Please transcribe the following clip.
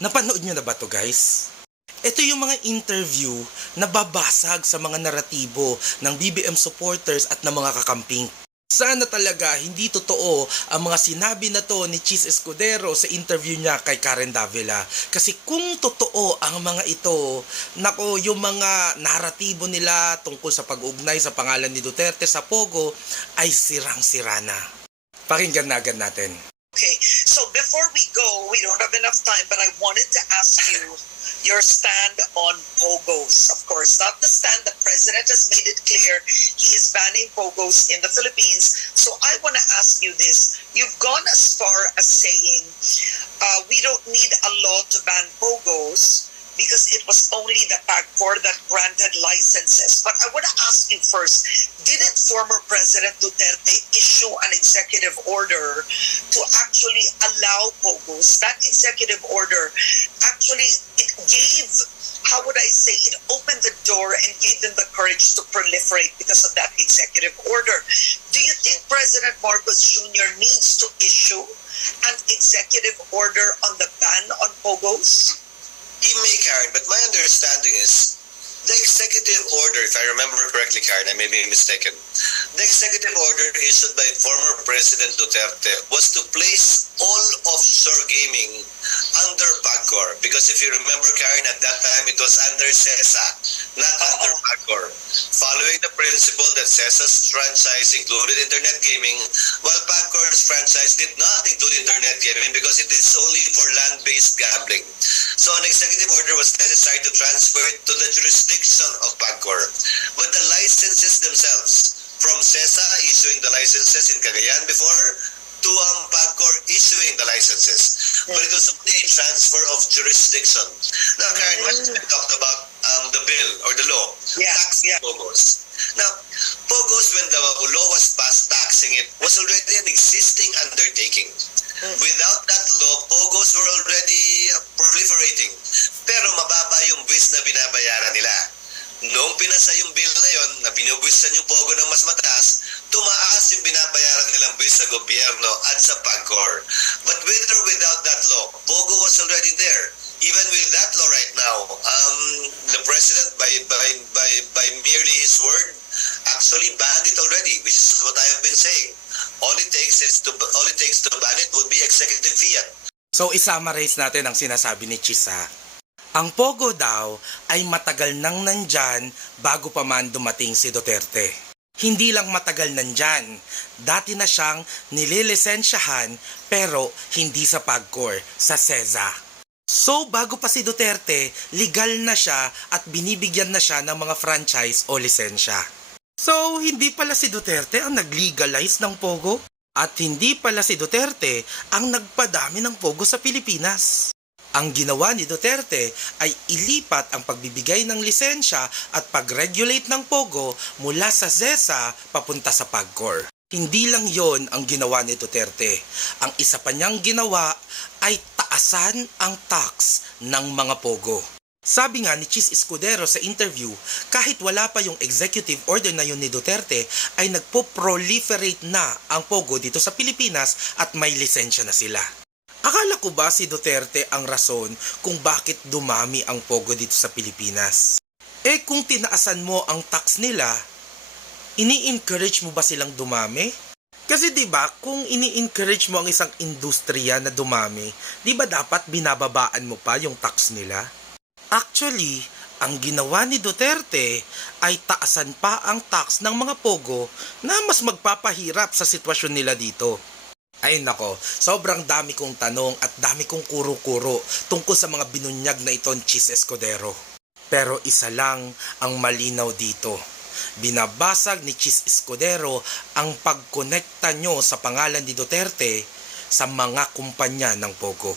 Napanood nyo na ba to, guys? Ito yung mga interview na babasag sa mga naratibo ng BBM supporters at ng mga kakamping. Sana talaga hindi totoo ang mga sinabi na to ni Chis Escudero sa interview niya kay Karen Davila. Kasi kung totoo ang mga ito, nako, yung mga naratibo nila tungkol sa pag-ugnay sa pangalan ni Duterte sa Pogo ay sirang-sira na. Pakinggan na agad natin. Okay, so before we go, we don't have enough time, but I wanted to ask you your stand on Pogos. Of course, not the stand. The president has made it clear he is banning Pogos in the Philippines. So I want to ask you this. You've gone as far as saying we don't need a law to ban Pogos because it was only the PAGCOR that granted licenses. But I want to ask you first, didn't former President Duterte issue an executive order to actually allow Pogos? That executive order, actually, it gave, how would I say, it opened the door and gave them the courage to proliferate because of that executive order. Do you think President Marcos Jr. needs to issue an executive order on the ban on Pogos? He may, Karen, but my understanding is the executive order, if I remember correctly, Karen, I may be mistaken, the executive order issued by former President Duterte was to place all offshore gaming under PAGCOR. Because if you remember, Karen, at that time it was under CESA, not under PAGCOR. Following the principle that CESA's franchise included internet gaming, while PAGCOR's franchise did not include internet gaming because it is only for land-based gambling. So an executive order was necessary to transfer it to the jurisdiction of PAGCOR. But the licenses themselves, from CESA issuing the licenses in Cagayan before, to PAGCOR issuing the licenses. But it was only a transfer of jurisdiction. Now, Karen, much has been talked about the bill or the law, taxing Pogos. Now, Pogos, when the law was passed taxing it, was already an existing undertaking. Without that law, Pogos were already proliferating. Pero mababa yung buwis na binabayaran nila. Noong pinasa yung bill na yon, na binubuwisan yung Pogo ng mas mataas, tumaas yung binabayaran nilang buwis sa gobyerno at sa PAGCOR. But with or without that law, Pogo was already there. Even with that law right now, the president, by merely his word, actually banned it already, which is what I have been saying. All it takes to ban it would be executive fiat. So isummarize natin ang sinasabi ni Chisa. Ang Pogo daw ay matagal nang nandyan bago pa man dumating si Duterte. Hindi lang matagal nandyan, dati na siyang nililisensyahan pero hindi sa PAGCOR, sa CESA. So bago pa si Duterte, legal na siya at binibigyan na siya ng mga franchise o lisensya. So hindi pala si Duterte ang nag-legalize ng Pogo at hindi pala si Duterte ang nagpadami ng Pogo sa Pilipinas. Ang ginawa ni Duterte ay ilipat ang pagbibigay ng lisensya at pag-regulate ng Pogo mula sa CESA papunta sa PAGCOR. Hindi lang yon ang ginawa ni Duterte. Ang isa pa niyang ginawa ay taasan ang tax ng mga Pogo. Sabi nga ni Chis Escudero sa interview, kahit wala pa yung executive order na yun ni Duterte, ay nagpo-proliferate na ang Pogo dito sa Pilipinas at may lisensya na sila. Akala ko ba si Duterte ang rason kung bakit dumami ang Pogo dito sa Pilipinas? Eh kung tinaasan mo ang tax nila, ini-encourage mo ba silang dumami? Kasi 'di ba, kung ini-encourage mo ang isang industriya na dumami, 'di ba dapat binababaan mo pa yung tax nila? Actually, ang ginawa ni Duterte ay taasan pa ang tax ng mga Pogo na mas magpapahirap sa sitwasyon nila dito. Ay nako, sobrang dami kong tanong at dami kong kuro-kuro tungkol sa mga binunyag na ito ni Chis Escudero. Pero isa lang ang malinaw dito. Binabasag ni Chis Escudero ang pagkonekta nyo sa pangalan ni Duterte sa mga kumpanya ng Pogo.